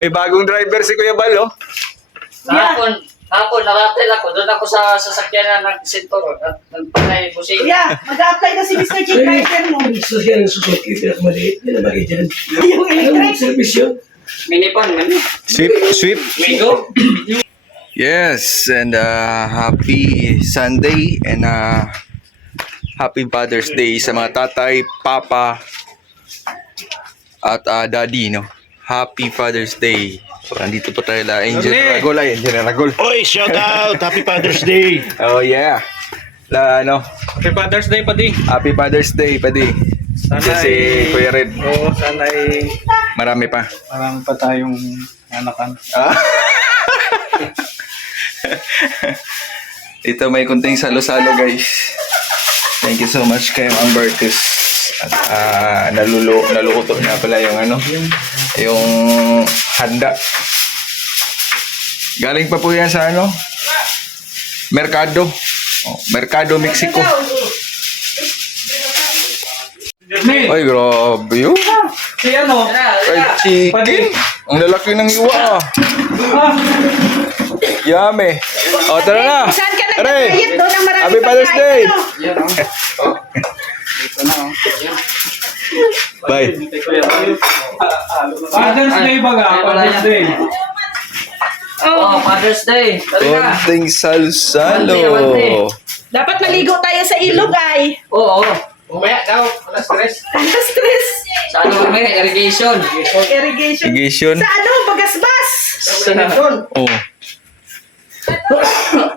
May bagong driver si Kuya Bal, oh. Hapon, nakatel ako. Doon ako sa sasakyan na nag-sentoro. At nagpanay busing. Kuya, mag-a-apply na si Mr. Chief Driver mo. Gusto siya ng support kit at maliit. Yan na bagay dyan. Yung electric. Service yun. Minipon, Sweep. Migo. Yes, and happy Sunday and happy Father's Day sa mga tatay, papa, at daddy, no? Happy Father's Day. So, nandito po tayo la Angel Ragol. Ay, Angel Ragol. Oy, shout out! Happy Father's Day! Oh, yeah. Ano? Happy Father's Day, pati. Happy Father's Day, padi. Sana Si Kuya Red. Oo, sana ay Marami pa. marami pa tayong anakan. Ah. Ito may kunting salo-salo, guys. Thank you so much kay Ma'am Bertus. At naluluto na pala yung yung handa. Galing pa po yan sa Mercado. Oh, Mercado, Mexico. Ay, grabe yun. Si ano? Fried chicken. Ang lalaki ng iwa. Yummy. O, tara na. Saan ka Aray. nag-diet? Doon ang marami Happy Father's Day. Bye. Father's Day baga, Father's Day. Oh, Father's Day. Talaga. Konting salo-salo. Dapat maligo tayo sa ilog ay. Oo. Umaya daw. Alas 3. Alas stress. Sa ano kami? Irrigation. Irrigation. Irrigation. Sa ano? Bagasbas. Oh.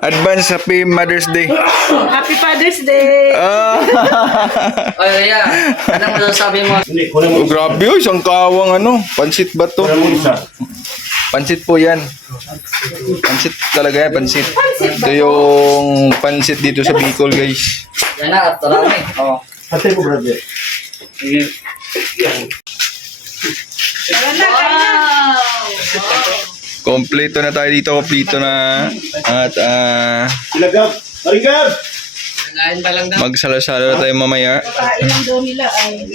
Advance Happy Mother's Day. Happy Father's Day. Ay, yeah. Anong masasabi mo? Oh, grabe yun. Isang kawang pansit ba to? Pansit po yan. Pansit talaga yan, pansit. Ito yung pansit dito sa Bicol, guys. Yan na, at marami. Oo. Patay ko, brother. Kompleto na tayo dito. Kompleto na. At Ilagab! Marigab! magsalo-salo na tayo mamaya. Kain lang daw nila ay.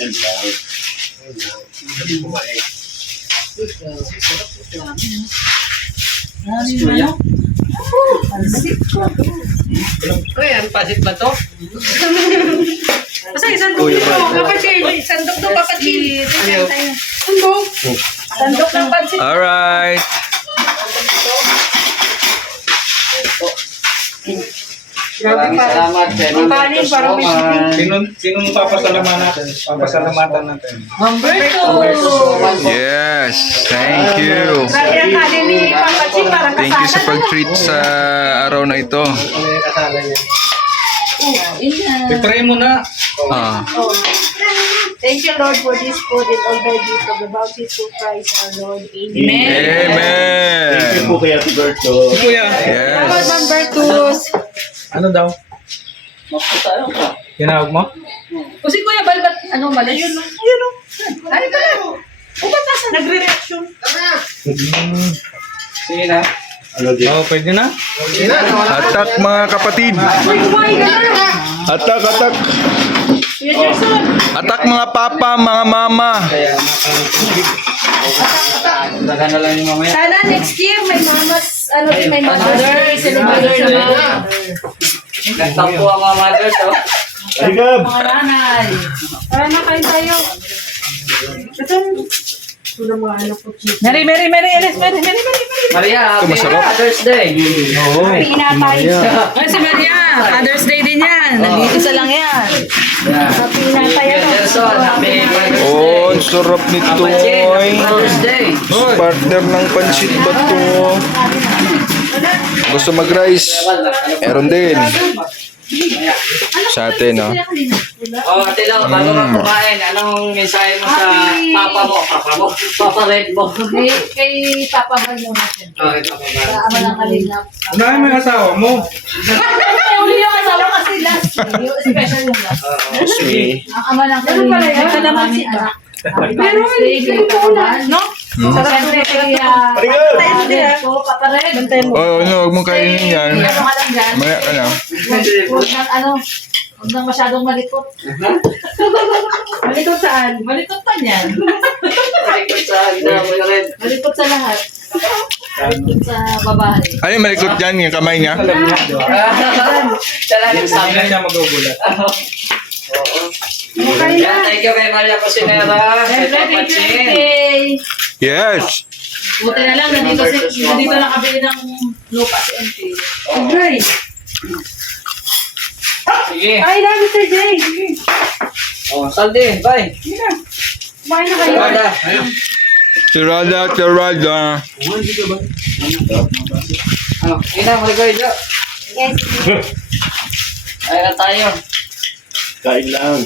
Uy, ang pasit ba to? Kasi sandok dito, kapatid. Sandok daw kapatid. Sandok. Sandok ng pansit. Alright. Maraming salamat. Ang kanin, parang may shipping. Sinong papasalamatan natin? Papasalamatan natin. Yes. Thank you. Grabe ang kanin ni Papa Chi, parang Thank you sa kasana. pag-treat sa araw na ito. I-pray mo na. Ah. Thank you, Lord, for this food and all thy gift of the bounties to Christ our Lord. Amen. Amen. Thank you po kay Ate Berto. Kuya. Salamat, Yes. Ma'am Bertus. Ano daw? Tinawag mo? O si Kuya Balbat, mali? Ayun o. Ayun o. Ano ka lang? Upatasan. Nagre-reaction. Sige na. Ano din? Oo, pwede na. Atak mga kapatid. Uy, kumain ka na. Atak, atak. Kuya Gerson. Atak mga papa, mga mama. Dagan na lang yung mamaya. Sana next year may mamas, may mothers, celebration naman. Nagtampo ang mga mothers, oh. Marigab! Mga nanay. Tara na kain tayo. Ito. Ito mga anak ko. Mary. Maria, happy masarap. Father's Day. Happy inatay. Si Maria, Father's Day din yan. Nandito sa lang yan. Happy inatay Kuya ako. Gerson, happy Father's Day. Oh, ang sarap nito. Papa Jin, happy Father's Day. Partner ng pansit ba to? Gusto mag-rice? Meron din. Sa atin, no? Oh, Tilo, bago ka kumain, anong mensahe mo sa Papa Red mo. Kay Papa Bal mo natin. Okay, Papa Red. Ama ng kalingap. Unahin mo yung asawa mo. Uli yung asawa kasi last. Yung special yung last. Ang ama ng kalingap. Nagkalaman si anak. Pero hindi ko na, no? Siyempre, kaya Papa ko, Papa Red. Oh, no, huwag mong kainin yan. Ano ka lang dyan? Maya ka na. Huwag ng Huwag nang masyadong malikot. Malikot saan? Malikot pa niyan. Malikot sa mo rin. Malikot sa lahat. Malikot sa babae. Ano yung malikot dyan, yung kamay niya? Alam niya, di ba? Talagang Hindi sabi na siya magugulat. Oo. Yan, thank you kay Maria Cosinera. Kay Papa Chin. Yes! Buti na lang, nandito nakabili ng lupa si MP. Jay! Sige. Ay na, Mr. Jay! Oh, saldi. Bye. Kumain na kayo. Bye. Tirada, tirada. Ano? Ina, maligay dyan. Yes. Ayun na tayo. Kain lang.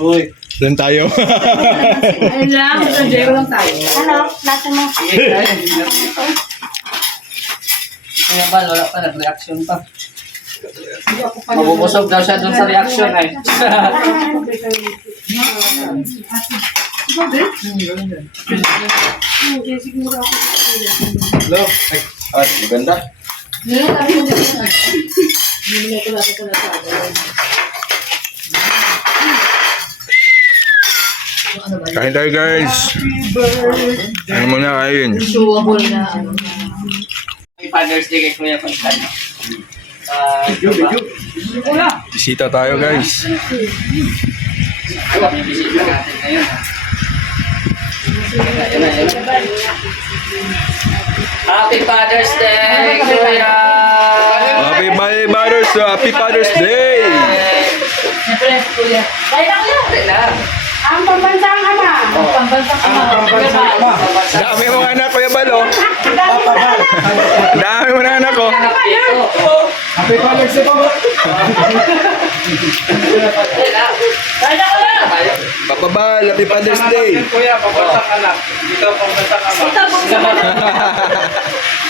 Uy. Doon tayo. Ayun lang, Mr. Jay, lang tayo. Ano? Lasa mo. Sige, tayo. Kaya ba, wala pa, nag-reaction pa. Mabubusog daw siya dun sa reaction eh. Hello? Ay, maganda. Ngayon, sabi ko dito na. Hindi ko lang ito na sabi. Ano ba? Kain tayo guys. Ano muna kain? Chewable na ano. May Father's Day kay Kuya Pagkan. Bisita tayo guys. Bisita natin ngayon. Happy Father's Day, Kuya! Happy Father's Day! Siyempre, kuya. Kaya na kuya. Kaya na. Ang pambansang ama. Pambansang ama. Dami mo anak, Kuya Balo. Dami mo na anak ko. Happy Father's Day pa ba? Kaya na kuya. Papa Bal, Happy Father's Day. Kuya, pabasang anak. Ikaw pabasang ama. Ito, pambansang ama.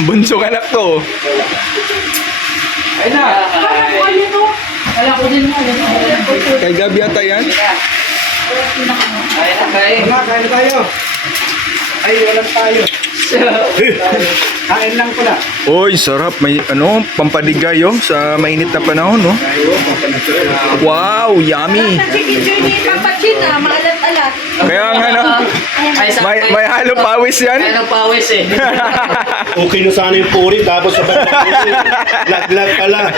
Bunsong anak to. Ay na. Ano ito? Kala ko din mo. Kay Gabi ata yan. Kaya na, kaya. Wala, kain tayo. Ay, walang tayo. Kain lang pala. Uy, sarap. May pampadigay oh, sa mainit na panahon no. Wow, yummy. Papachin na, maalat-alat. Kaya nga no, may halo pawis yan. Kaya ng pawis eh. Okay na sana yung puri, tapos sa lag-lag pala.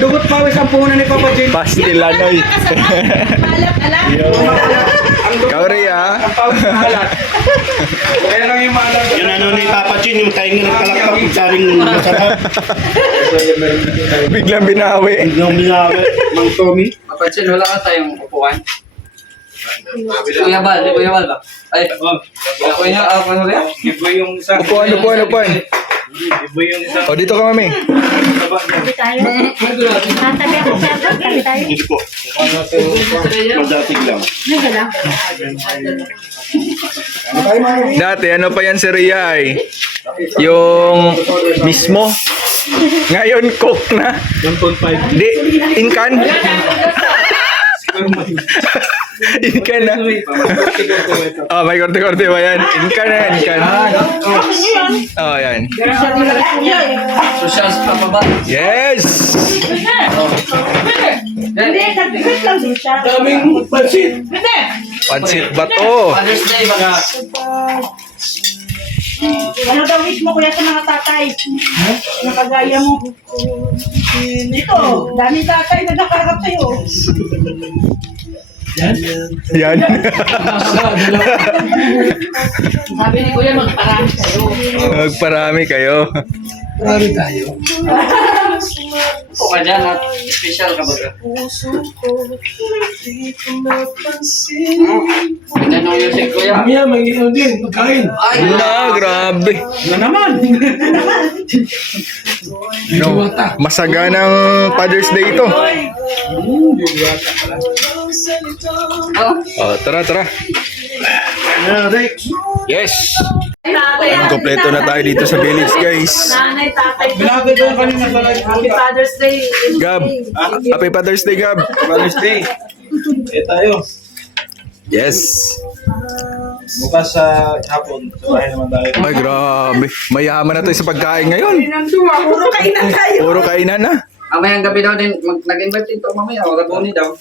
Dugot pawis ang puhunan ni Papa Jim. Pastilanoy. Maalat-alat. Kauri ah. Ang pawis na halat. Kaya lang yung maalam. Yung ano ni Papa Chin, yung tayo nga nagkalakpak, yung saring masarap. Biglang binawi. Yung minawi, Mang Tommy. Kapatid, wala ka tayong upuan. Kuya Bal, di Kuya Bal ba? Ay, ako niya, ako na rin. Ibo yung isa. Upuan. Ibo yung isa. O dito ka mami. Tabi tayo. Tatabi ako sa tabi tayo. Hindi po, madating lang. Nega lang. Dati ano pa yan si Ria eh. Yung mismo. Ngayon cook na. 1.5. Di, inkan. Inkan na. Oh, may korte-korte ba yan? Inkan na yan, inkan. Oh, yan. Social pa ba? Yes! Hindi, nag-fit lang din siya. Daming pansit. Pansit ba to? Father's Day, mga Ano daw wish mo kuya sa mga tatay? Nakagaya mo. Ito, daming tatay na nakaharap sa'yo. Yan. Sabi ni kuya, magparami kayo. Magparami kayo. po ka dyan at special ka ba? Ganong music ko yan. Mamaya, may ino din. Pagkain. Ay, Na, grabe. Na naman. No, masaganang Father's Day ito. Oh, tara. Yes. Ang kompleto na tayo dito sa village, guys. Nanay, tatay. Binago doon kanina sa live. Happy Father's Day. Gab, Happy Father's Day, Gab. Father's Day. Tayo. Yes. Bukas sa hapon. Sa bahay naman tayo. Ay, grabe. Mayaman na tayo sa pagkain ngayon. Puro kainan tayo. Puro kainan na. Mamayang gabi daw din, nag-invite din to mamaya, o Raboni daw.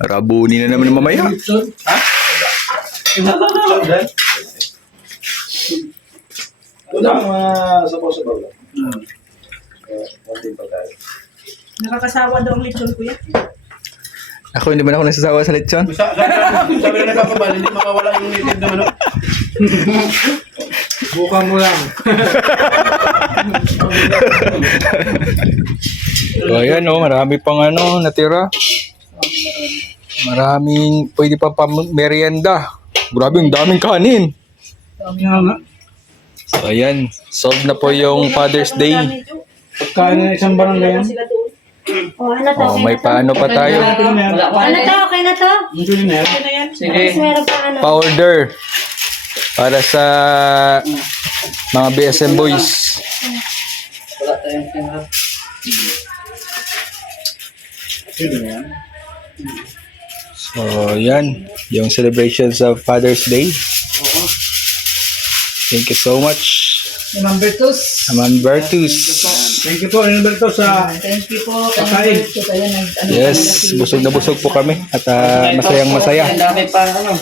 Rabuni na naman mamaya. Wala, mga sabaw-sabaw lang. Konting pagkain. Nakakasawa daw ang lechon, kuya. Ako, hindi ba ako nasasawa sa lechon? Sabi na nagpapabal, hindi makawala yung native na manok. Buka mo lang. So, ayan oh, marami pang natira. Maraming pwede pa merienda. Grabe, ang daming kanin. So, ayan. Solve na po yung Father's Day. Pagkain na isang barangay yan. Sila doon. Oh, ano to? Oh, may paano pa tayo. Wala pa Ano to? Okay na to? Hindi na yan. Ano na yan? Sige. Tapos meron pa ano? Pa-order. Para sa mga BSM boys. Wala tayong tinrap. So, yan. Yung celebration sa Father's Day. Thank you so much. Imam Bertus. Aman Bertus. Thank you po, Rinalberto, sa Thank you po. Pagkain. Yes, busog na busog po kami. At masayang masaya Ang dami pa, ano.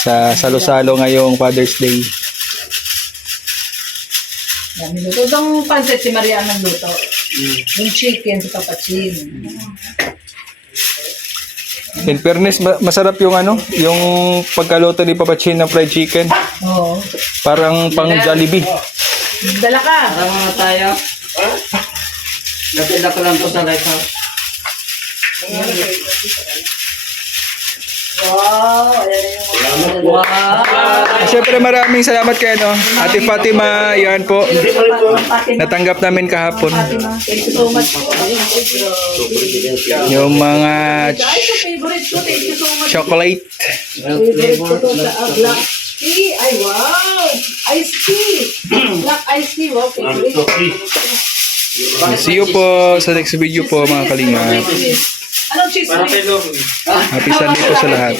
sa salo-salo ngayong Father's Day. Dami luto. Itong pancit si Maria ang nagluto. Yung chicken sa kapatsin. In fairness, masarap yung yung pagkaluto ni Papa Chin ng fried chicken. Oo. Parang pang Jollibee. Dala ka. Tara mga tayo. Latila ko lang po sa light house. Wow. Ayan na yung Wow! Siyempre maraming salamat kay Ate Fatima. Yan po. Natanggap namin kahapon. Fatima. Thank you so much po. Yung mga Ay, so favorite ko. Thank you so much. chocolate. Favorite ko to sa black tea. Ay, wow. Iced tea. Black iced tea. Wow, favorite. See you po sa next video po mga kalinga. Anong cheese? Para kay Lord. Happy Sunday po sa lahat.